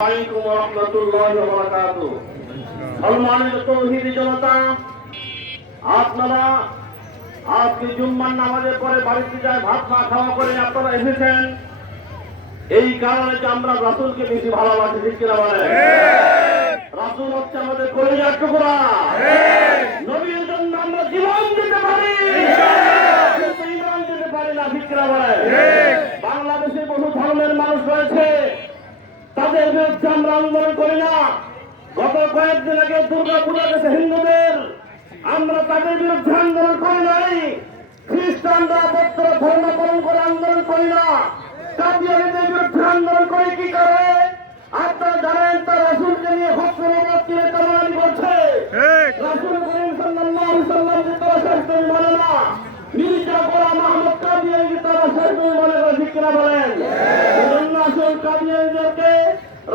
আলাইকুম ওয়া রাহমাতুল্লাহি ওয়া বারাকাতুহু। সম্মানিত তৌহিদি জনতা, আপনারা আজকে জুম্মার নামাজের পরে বাড়িতে যায় ভাত না খাওয়া করে আপনারা এসেছেন এই কারণে যে আমরা রাসূলকে বেশি ভালোবাসি, ঠিক কিনা বলেন? রাসূল হচ্ছে আমাদের কলিজার টুকরা। নবীর জন্য আমরা জীবন দিতে পারি, কিন্তু ঈমান দিতে পারি না, ঠিক কিনা বলেন? বাংলাদেশে বহু ধর্মের মানুষ রয়েছে, তাদের বিরুদ্ধে আমরা আন্দোলন করি না। গত কয়েকদিন আগে দুর্গা পূজা গেছে হিন্দুদের, আমরা তাদের বিরুদ্ধে আন্দোলন করি নাই। খ্রিস্টানরা বৌদ্ধ ধর্ম পালন করে আন্দোলন করি না, কাদিয়ানীদের বিরুদ্ধে আন্দোলন করি। কি করে আপনারা জানেন? তার রাসূলকে নিয়ে ভক্তনামাজ কিনে কামানি করছে। রাসূল করিম সাল্লাল্লাহু আলাইহি সাল্লাম যে তারা শেষ মানে না, মির্জা গোলাম আহমদ কাদিয়ানী তারা শেষ মানে করে, ঠিক কিনা বলেন? এজন্য আসল কাদিয়ানীদেরকে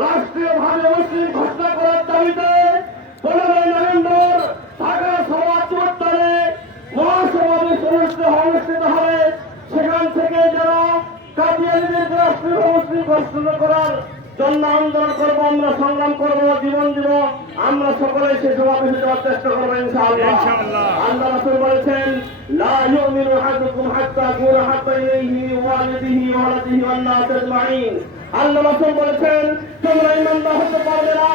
রাষ্ট্রীয়ভাবে মুসলিম ঘোষণা করার দাবিতে 15 নভেম্বর ঢাকা সভা চত্বরে মহাসমাবেশ অনুষ্ঠিত হবে। সেখান থেকে যেন কাদিয়ানীদের রাষ্ট্রীয় মুসলিম ঘোষণা করার জন্য আন্দোলন করবো, আমরা সংগ্রাম করবো, জীবন দিব। আমরা সকলে সে সমাবেশে যাওয়ার চেষ্টা করবো ইনশাআল্লাহ। আল্লাহ রাসূল বলেছেন, লা ইউমিনু আহাদুকুম হাত্তা ইয়াকুনা হাব্বা ইলাইহি ওয়ালিদিহি ওয়া ওয়ালাদিহি ওয়ান নাস আজমাইন। আল্লাহ রাসূল বলেছেন, তোমরা ঈমানদার হতে পারবে না,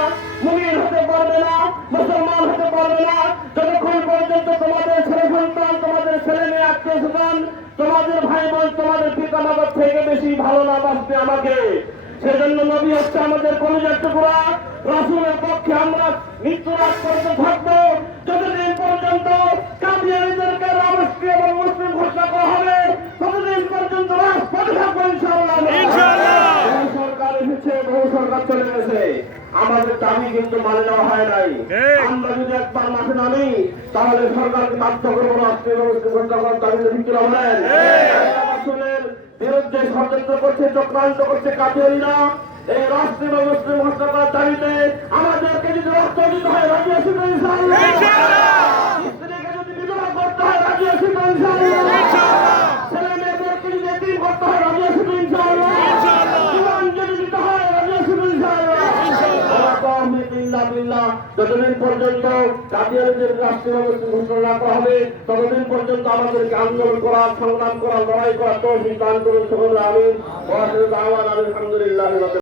মুমিন হতে পারবে না, মুসলমান হতে পারবে না যতক্ষণ পর্যন্ত তোমাদের ছেলে সন্তান, তোমাদের ছেলে মেয়ে, আত্মীয়স্বজন, তোমাদের ভাই বোন, তোমাদের পিতা মাতার থেকে বেশি ভালো না বাসবে আমাকে। সেজন্য নবী হচ্ছে আমাদের কলিজার টুকরা। রাসূলের পক্ষে আমরা মৃত্যুর আগ পর্যন্ত থাকবো, যতদিন পর্যন্ত কাদিয়ানীদেরকে রাষ্ট্রীয় এবং মুসলিম ঘোষণা করা হবে ততদিন পর্যন্ত রাজপথে থাকবো ইনশাআল্লাহ। বহু সরকার এসেছে, বহু সরকার চলে গেছে, আমাদের দাবি কিন্তু মানে নেওয়া হয় নাই। আমরা যদি একবার মাঠে নামি তাহলে সরকারকে বাধ্য করবো রাষ্ট্রীয় এবং মুসলিম ঘোষণা করার দাবিতে, ঠিক কিনা বলেন? রাসূলের বিরুদ্ধে ষড়যন্ত্র করছে, চক্রান্ত করছে কাদিয়ানীরা। এই রাষ্ট্রীয় এবং মুসলিম ঘোষণা করার দাবিতে আমাদেরকে যদি রক্ত দিতে হয় রাজি আছি তো ইনশাআল্লাহ। স্ত্রীকে যদি বিধবা করতে হয় রাজি আছি তো ইনশাআল্লাহ। ছেলে মেয়েদেরকে যদি এতিম করতে হয় রাজি আছি তো ইনশাআল্লাহ। জীবন যদি দিতে হয় রাজি আছি তো ইনশাআল্লাহ। যতদিন পর্যন্ত কাদিয়ানীদের রাষ্ট্রীয় এবং মুসলিম ঘোষণা না করা হবে ততদিন পর্যন্ত আমাদেরকে আন্দোলন করা, সংগ্রাম করা, লড়াই করা তৌফিক দান করুন সকলে। আমিন। ওয়া আখিরু দাওয়ানা আলহামদুলিল্লাহি।